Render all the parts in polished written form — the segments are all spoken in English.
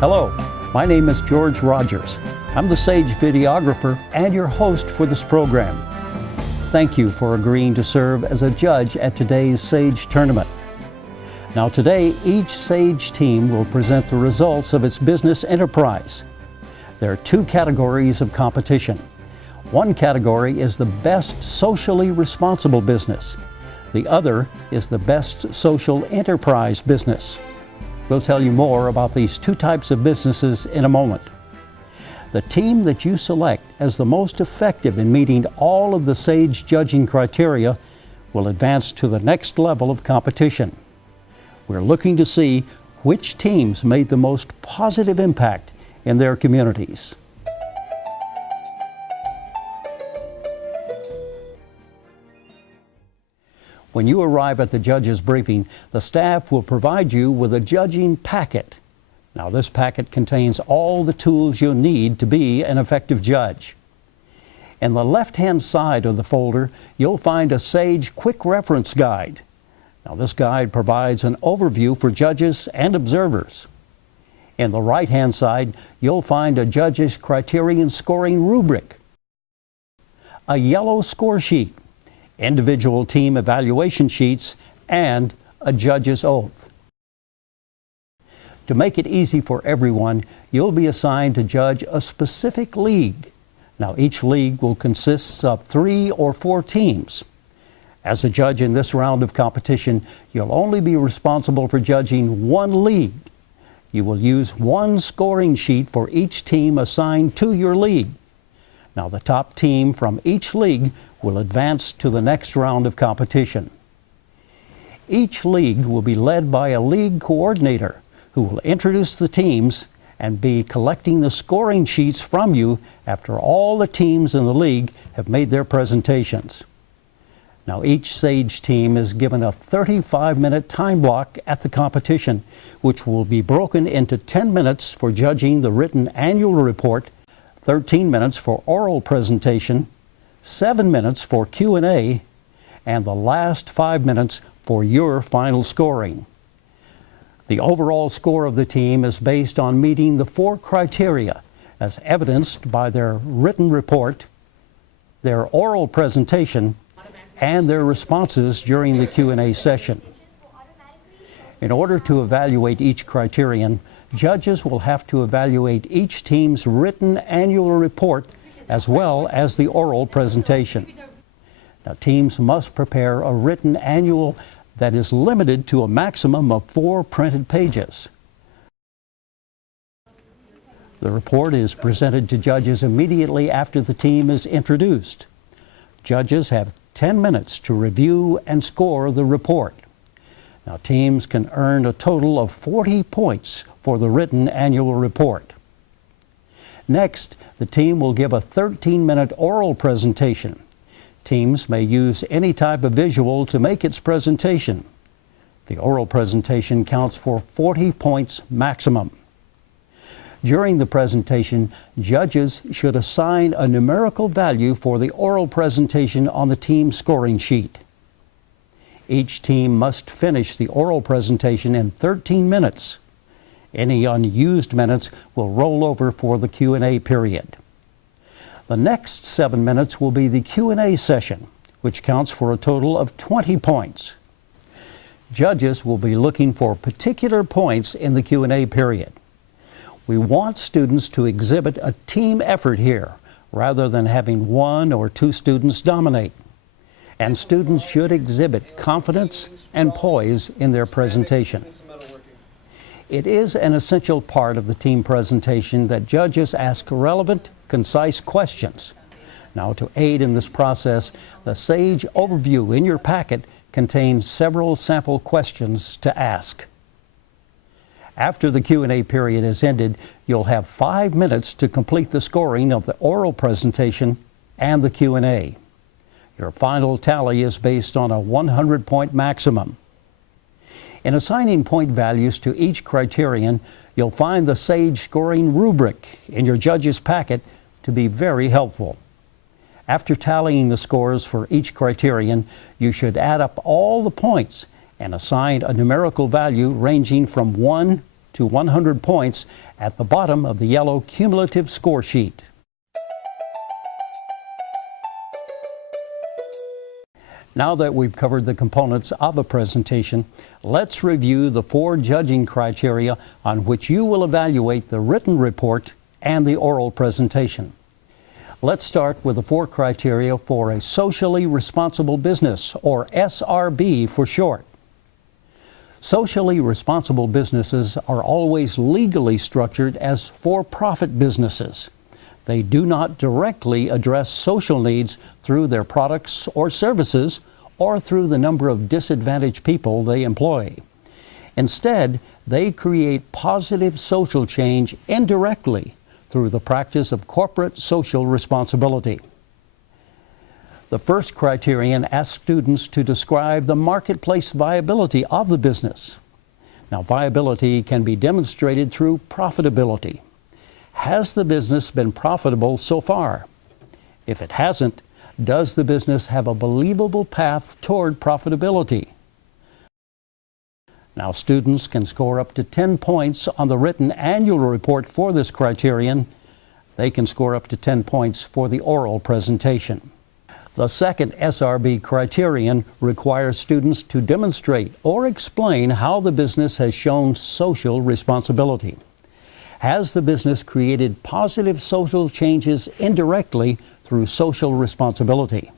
Hello, my name is George Rogers. I'm the Sage videographer and your host for this program. Thank you for agreeing to serve as a judge at today's Sage tournament. Now today, each Sage team will present the results of its business enterprise. There are two categories of competition. One category is the best socially responsible business. The other is the best social enterprise business. We'll tell you more about these two types of businesses in a moment. The team that you select as the most effective in meeting all of the Sage judging criteria will advance to the next level of competition. We're looking to see which teams made the most positive impact in their communities. When you arrive at the judge's briefing, the staff will provide you with a judging packet. Now, this packet contains all the tools you'll need to be an effective judge. In the left-hand side of the folder, you'll find a Sage Quick Reference Guide. Now, this guide provides an overview for judges and observers. In the right-hand side, you'll find a judge's criterion scoring rubric, a yellow score sheet, individual team evaluation sheets, and a judge's oath. To make it easy for everyone, you'll be assigned to judge a specific league. Now, each league will consist of 3 or 4 teams. As a judge in this round of competition, you'll only be responsible for judging one league. You will use one scoring sheet for each team assigned to your league. Now, the top team from each league will advance to the next round of competition. Each league will be led by a league coordinator who will introduce the teams and be collecting the scoring sheets from you after all the teams in the league have made their presentations. Now, each Sage team is given a 35-minute time block at the competition, which will be broken into 10 minutes for judging the written annual report, 13 minutes for oral presentation, 7 minutes for Q&A, and the last 5 minutes for your final scoring. The overall score of the team is based on meeting the 4 criteria as evidenced by their written report, their oral presentation, and their responses during the Q&A session. In order to evaluate each criterion, judges will have to evaluate each team's written annual report as well as the oral presentation. Now, teams must prepare a written annual that is limited to a maximum of 4 printed pages. The report is presented to judges immediately after the team is introduced. Judges have 10 minutes to review and score the report. Now, teams can earn a total of 40 points for the written annual report. Next, the team will give a 13-minute oral presentation. Teams may use any type of visual to make its presentation. The oral presentation counts for 40 points maximum. During the presentation, judges should assign a numerical value for the oral presentation on the team scoring sheet. Each team must finish the oral presentation in 13 minutes. Any unused minutes will roll over for the Q&A period. The next 7 minutes will be the Q&A session, which counts for a total of 20 points. Judges will be looking for particular points in the Q&A period. We want students to exhibit a team effort here, rather than having 1 or 2 students dominate. And students should exhibit confidence and poise in their presentation. It is an essential part of the team presentation that judges ask relevant, concise questions. Now, to aid in this process, the Sage overview in your packet contains several sample questions to ask. After the Q&A period is ended, you'll have 5 minutes to complete the scoring of the oral presentation and the Q&A. Your final tally is based on a 100-point maximum. In assigning point values to each criterion, you'll find the Sage scoring rubric in your judge's packet to be very helpful. After tallying the scores for each criterion, you should add up all the points and assign a numerical value ranging from 1 to 100 points at the bottom of the yellow cumulative score sheet. Now that we've covered the components of a presentation, let's review the 4 judging criteria on which you will evaluate the written report and the oral presentation. Let's start with the 4 criteria for a socially responsible business, or SRB for short. Socially responsible businesses are always legally structured as for-profit businesses. They do not directly address social needs through their products or services or through the number of disadvantaged people they employ. Instead, they create positive social change indirectly through the practice of corporate social responsibility. The first criterion asks students to describe the marketplace viability of the business. Now, viability can be demonstrated through profitability. Has the business been profitable so far? If it hasn't, does the business have a believable path toward profitability? Now, students can score up to 10 points on the written annual report for this criterion. They can score up to 10 points for the oral presentation. The second SRB criterion requires students to demonstrate or explain how the business has shown social responsibility. Has the business created positive social changes indirectly through social responsibility?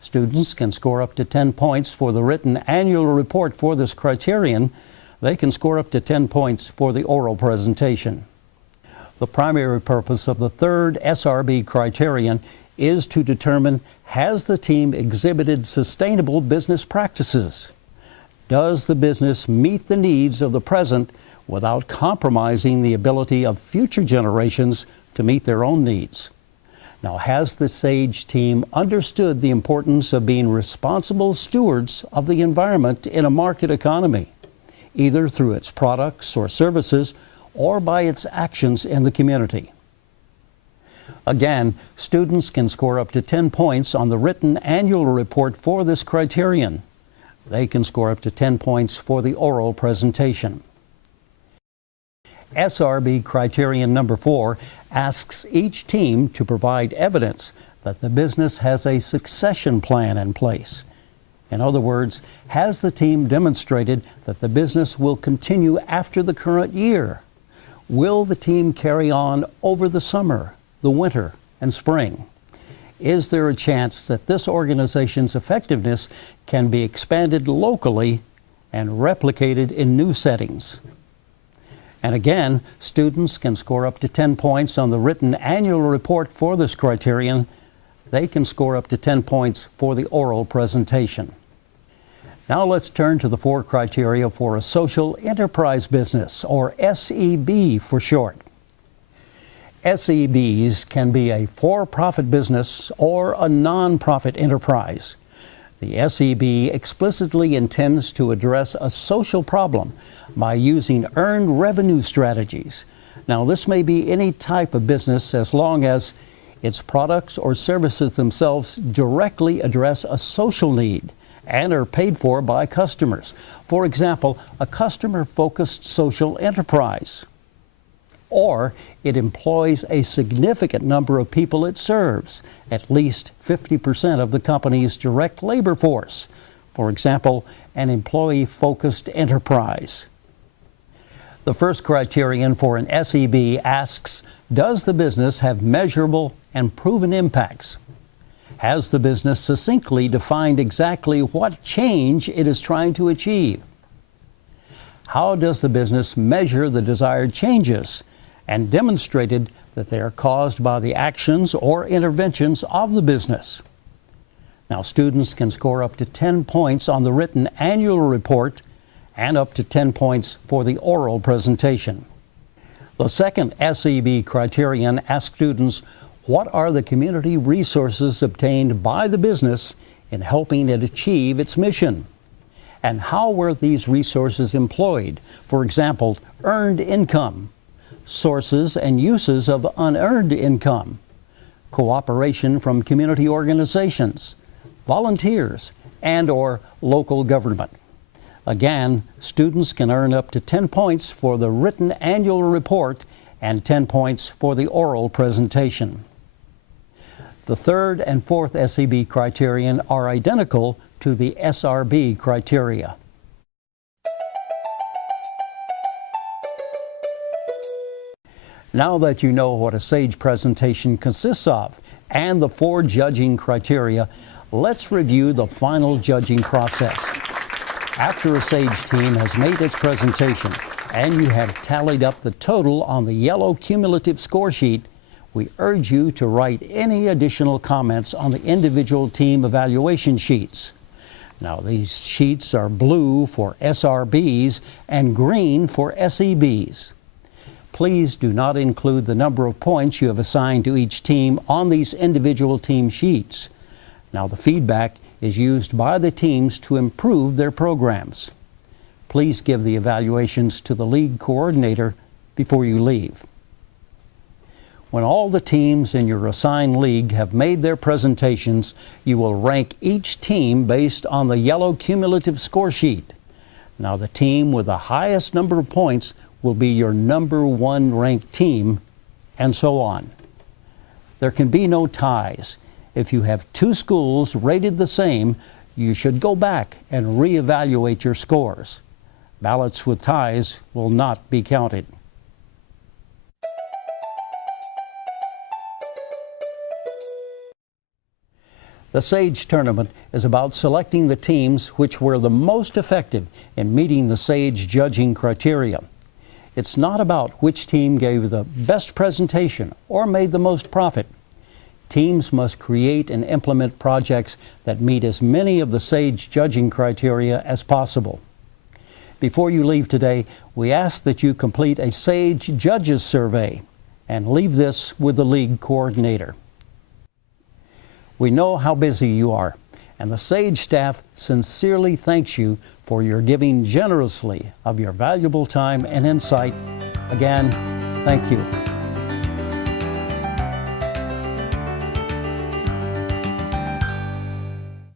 Students can score up to 10 points for the written annual report for this criterion. They can score up to 10 points for the oral presentation. The primary purpose of the third SRB criterion is to determine, has the team exhibited sustainable business practices? Does the business meet the needs of the present without compromising the ability of future generations to meet their own needs? Now, has the SAGE team understood the importance of being responsible stewards of the environment in a market economy, either through its products or services or by its actions in the community? Again, students can score up to 10 points on the written annual report for this criterion. They can score up to 10 points for the oral presentation. SRB criterion number 4 asks each team to provide evidence that the business has a succession plan in place. In other words, has the team demonstrated that the business will continue after the current year? Will the team carry on over the summer, the winter, and spring? Is there a chance that this organization's effectiveness can be expanded locally and replicated in new settings? And again, students can score up to 10 points on the written annual report for this criterion. They can score up to 10 points for the oral presentation. Now let's turn to the 4 criteria for a social enterprise business, or SEB for short. SEBs can be a for-profit business or a non-profit enterprise. The SEB explicitly intends to address a social problem by using earned revenue strategies. Now, this may be any type of business as long as its products or services themselves directly address a social need and are paid for by customers. For example, a customer-focused social enterprise. Or it employs a significant number of people it serves, at least 50% of the company's direct labor force. For example, an employee-focused enterprise. The first criterion for an SEB asks, does the business have measurable and proven impacts? Has the business succinctly defined exactly what change it is trying to achieve? How does the business measure the desired changes and demonstrated that they are caused by the actions or interventions of the business? Now, students can score up to 10 points on the written annual report and up to 10 points for the oral presentation. The second SEB criterion asks students, what are the community resources obtained by the business in helping it achieve its mission? And how were these resources employed? For example, earned income, sources and uses of unearned income, cooperation from community organizations, volunteers, and/or local government. Again, students can earn up to 10 points for the written annual report and 10 points for the oral presentation. The third and fourth SEB criterion are identical to the SRB criteria. Now that you know what a SAGE presentation consists of and the 4 judging criteria, let's review the final judging process. After a SAGE team has made its presentation and you have tallied up the total on the yellow cumulative score sheet, we urge you to write any additional comments on the individual team evaluation sheets. Now, these sheets are blue for SRBs and green for SEBs. Please do not include the number of points you have assigned to each team on these individual team sheets. Now, the feedback is used by the teams to improve their programs. Please give the evaluations to the league coordinator before you leave. When all the teams in your assigned league have made their presentations, you will rank each team based on the yellow cumulative score sheet. Now, the team with the highest number of points will be your number 1 ranked team, and so on. There can be no ties. If you have 2 schools rated the same, you should go back and reevaluate your scores. Ballots with ties will not be counted. The SAGE tournament is about selecting the teams which were the most effective in meeting the SAGE judging criteria. It's not about which team gave the best presentation or made the most profit. Teams must create and implement projects that meet as many of the SAGE judging criteria as possible. Before you leave today, we ask that you complete a SAGE Judges Survey and leave this with the league coordinator. We know how busy you are, and the SAGE staff sincerely thanks you for your giving generously of your valuable time and insight. Again, thank you.